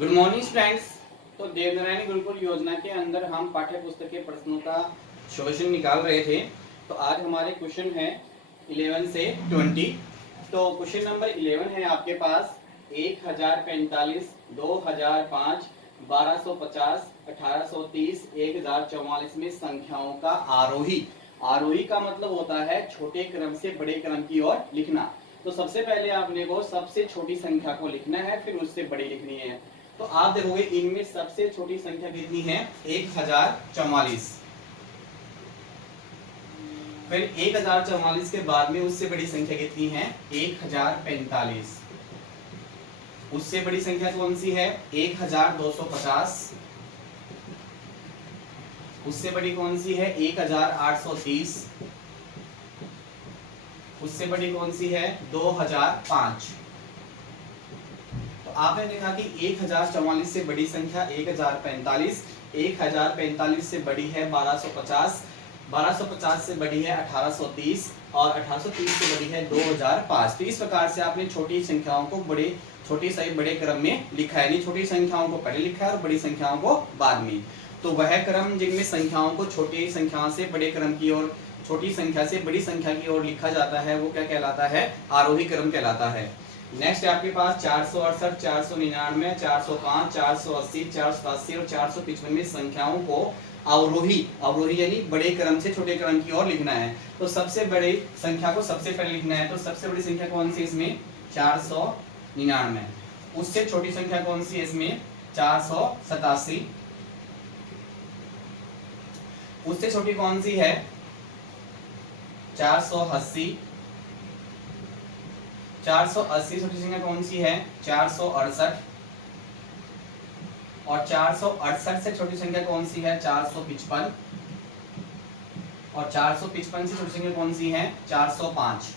Good morning friends. तो देवनारायण गुरुकुल योजना के अंदर हम पाठ्य पुस्तक के प्रश्नों का सॉल्यूशन निकाल रहे थे। तो आज हमारे क्वेश्चन है 11 से 20। तो क्वेश्चन नंबर 11 है आपके पास 1045, 2005, 1250, 1830, 1044 में संख्याओं का आरोही। आरोही का मतलब होता है छोटे क्रम से बड़े क्रम की ओर लिखना। तो सबसे पहले आपने को सबसे छोटी संख्या को लिखना है, फिर उससे बड़ी लिखनी है। तो आप देखोगे इनमें सबसे छोटी संख्या कितनी है? 1044। फिर 1044 के बाद में उससे बड़ी संख्या कितनी है? 1045। उससे बड़ी संख्या कौन सी है? 1250। उससे बड़ी कौन सी है? 1830। उससे बड़ी कौन सी है? 2005। तो आपने देखा कि 1044 से बड़ी संख्या 1045, 1045 से बड़ी है 1250, 1250 से बड़ी है 1830 और 1830 से बड़ी है 2005। तो इस प्रकार से आपने छोटी संख्याओं को छोटी से बड़े क्रम में लिखा है। नहीं, छोटी संख्याओं को पहले लिखा है और बड़ी संख्याओं को बाद में। तो वह क्रम जिनमें संख्याओं को छोटी संख्याओं से बड़े क्रम की ओर, छोटी संख्या से बड़ी संख्या की ओर लिखा जाता है, वो क्या कहलाता है? आरोही क्रम कहलाता है। नेक्स्ट है आपके पास 468, 499, 405, 480, 487 और 455 में संख्याओं को अवरोही यानी बड़े क्रम से छोटे क्रम की ओर लिखना है। तो सबसे बड़ी संख्या को सबसे पहले लिखना है। तो सबसे बड़ी संख्या कौन सी इसमें? 499। उससे छोटी संख्या कौन सी है इसमें? 487। उससे छोटी कौन सी है? 480। 480 छोटी संख्या कौन सी है? 468। और 468 से छोटी संख्या कौन सी है? 455। और 455 से छोटी संख्या कौन सी है? 405।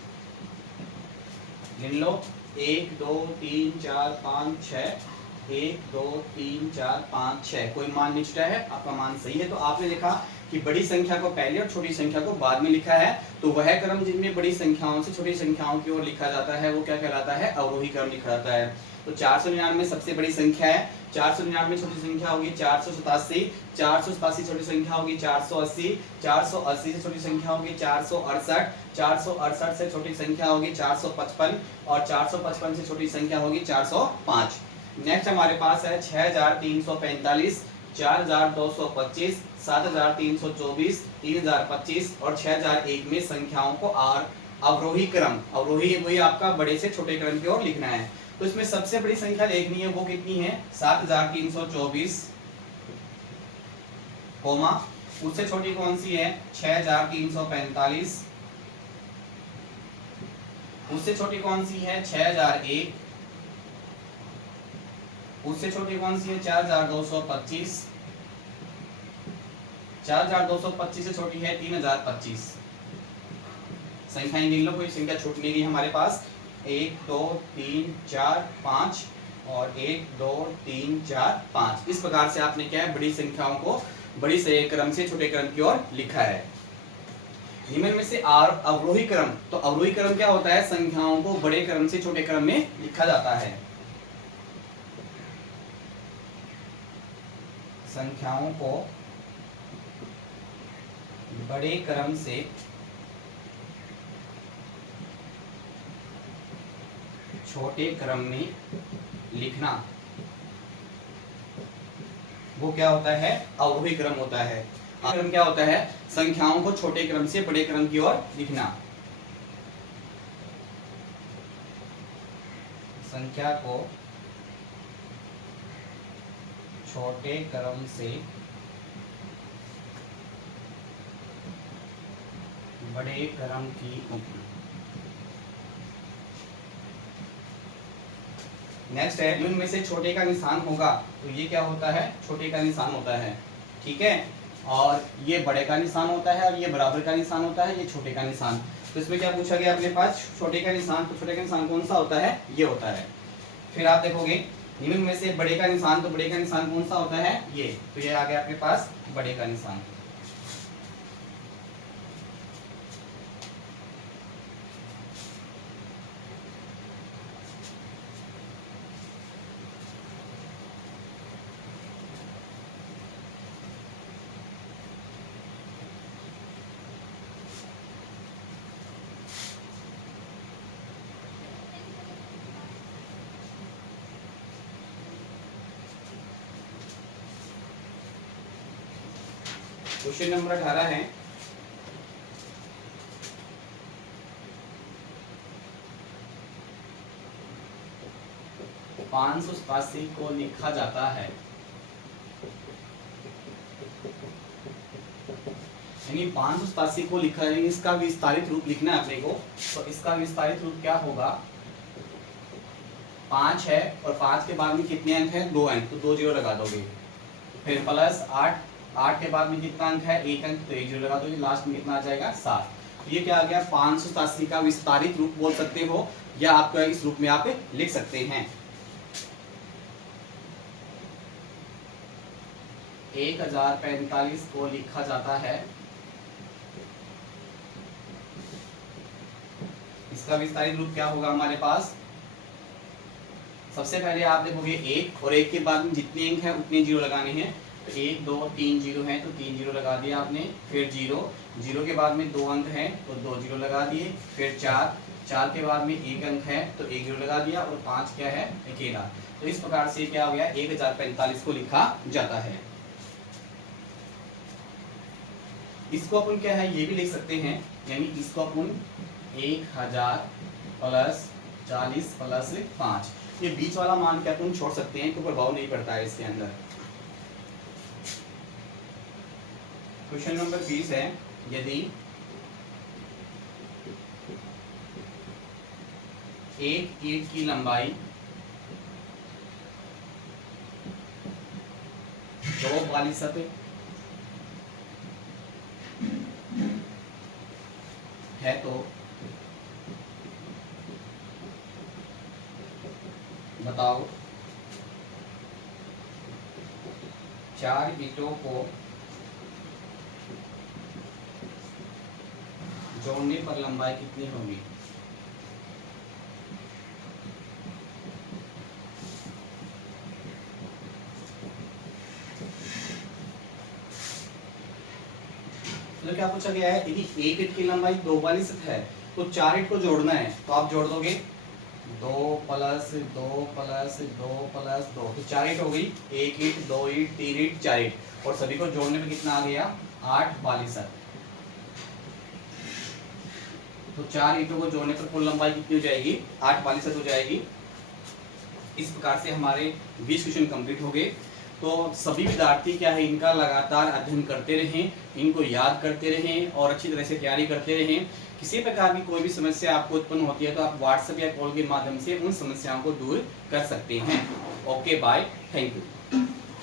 गिन लो, 1 2 3 4 5 6। 1 2 3 4 5 6। कोई मान नहीं छूटा है, आपका मान सही है। तो आपने देखा कि बड़ी संख्या को पहले और छोटी संख्या को बाद में लिखा है। तो वह क्रम जिनमें बड़ी संख्याओं से छोटी संख्याओं की ओर लिखा जाता है वो क्या कहलाता है? अवरोही क्रम लिखा जाता है। तो 499 सबसे बड़ी संख्या है। 499 छोटी संख्या होगी 487। 487 छोटी संख्या होगी 480। 480 से छोटी संख्या होगी 468। 468 से छोटी संख्या होगी 455 और 455 से छोटी संख्या होगी 405। नेक्स्ट हमारे पास है 6345, 4225, 7324, 3025 और 6001 में संख्याओं को अवरोही क्रम, अवरोही वही आपका बड़े से छोटे क्रम की ओर लिखना है। तो इसमें सबसे बड़ी संख्या देखनी है, वो कितनी है? 7324, कोमा उससे छोटी कौन सी है? 6345। उससे छोटी कौन सी है? 6001। उससे छोटी कौन सी है? 4225। 4225 से छोटी है 3025। संख्याएं गिन लो, कोई संख्या छूट नहीं गई हमारे पास। 1 2 3 4 5 और 1 2 3 4 5। इस प्रकार से आपने क्या है? बड़ी संख्याओं को बड़ी से क्रम से छोटे क्रम की ओर लिखा है। निम्न में से अवरोही क्रम। तो अवरोही क्रम क्या होता है? संख्याओं को बड़े क्रम से छोटे क्रम में लिखा जाता है। संख्याओं को बड़े क्रम से छोटे क्रम में लिखना, वो क्या होता है? अवरोही क्रम होता है। क्रम क्या होता है? संख्याओं को छोटे क्रम से बड़े क्रम की ओर लिखना। संख्या को छोटे क्रम से बड़े क्रम की। नेक्स्ट है इन में से छोटे का निशान होगा। तो ये क्या होता है? छोटे का निशान होता है, ठीक है। और ये बड़े का निशान होता है और ये बराबर का निशान होता है, ये छोटे का निशान। तो इसमें क्या पूछा गया अपने पास? छोटे का निशान। तो छोटे का निशान कौन सा होता है? ये होता है। फिर आप देखोगे निम्न में से बड़े का निशान। तो बड़े का निशान कौन सा होता है? ये। तो ये आ गया आपके पास बड़े का निशान। क्वेश्चन नंबर 18 है, पाँच सौ सतासी को लिखा जाता है, यानी 587 को लिखा है, इसका विस्तारित रूप लिखना है अपने को। तो इसका विस्तारित रूप क्या होगा, 5 है और 5 के बाद में कितने अंक है, 2 अंक, तो 2 जीरो लगा दोगे। फिर प्लस 8, 8 के बाद में कितना अंक है, 1 अंक, तो 1 जीरो लगा दोगे। लास्ट में कितना आ जाएगा, 7। तो ये क्या आ गया, 587 का विस्तारित रूप बोल सकते हो, या आप इस रूप में आप लिख सकते हैं। 1045 को लिखा जाता है, इसका विस्तारित रूप क्या होगा हमारे पास, सबसे पहले आप देखोगे 1 और 1 के बाद में जितने अंक हैं उतने जीरो लगाने हैं। तो 1 2 3 जीरो हैं तो 3 जीरो लगा दिया आपने। फिर 0, 0 के बाद में 2 अंक हैं तो 2 जीरो लगा दिए। फिर 4, 4 के बाद में 1 अंक है तो 1 जीरो लगा दिया। और 5 क्या है, अकेला। तो इस प्रकार से क्या हो गया, 1045 को लिखा जाता है। इसको अपन क्या है, ये भी लिख सकते हैं, यानी इसको अपन 1000 प्लस 40 प्लस 5, ये बीच वाला मान क्या अपन छोड़ सकते हैं, कोई प्रभाव नहीं पड़ता है इसके अंदर। क्वेश्चन नंबर 20 है, यदि एक ईंट की लंबाई 2 प्रतिशत है तो बताओ 4 ईंटों को जोड़ने पर लंबाई कितनी होगी। तो क्या पूछा गया है, यदि एक ईंट की लंबाई 2 प्रतिशत है तो 4 ईंट को जोड़ना है, तो आप जोड़ दोगे 2 प्लस 2 प्लस 2 प्लस 2, तो 4 ईंट हो गई। 1 ईंट, 2 ईंट, 3 ईंट, 4 ईंट, और सभी को जोड़ने में कितना आ गया, 8 प्रतिशत। तो 4 ईंटों को जोड़ने पर कुल लंबाई कितनी हो जाएगी, 8 प्रतिशत हो जाएगी। इस प्रकार से हमारे 20 क्वेश्चन कंप्लीट हो गए। तो सभी विद्यार्थी क्या है, इनका लगातार अध्ययन करते रहें, इनको याद करते रहें और अच्छी तरह से तैयारी करते रहें। किसी प्रकार की कोई भी समस्या आपको उत्पन्न होती है तो आप व्हाट्सएप या कॉल के माध्यम से उन समस्याओं को दूर कर सकते हैं। Okay, bye, thank you.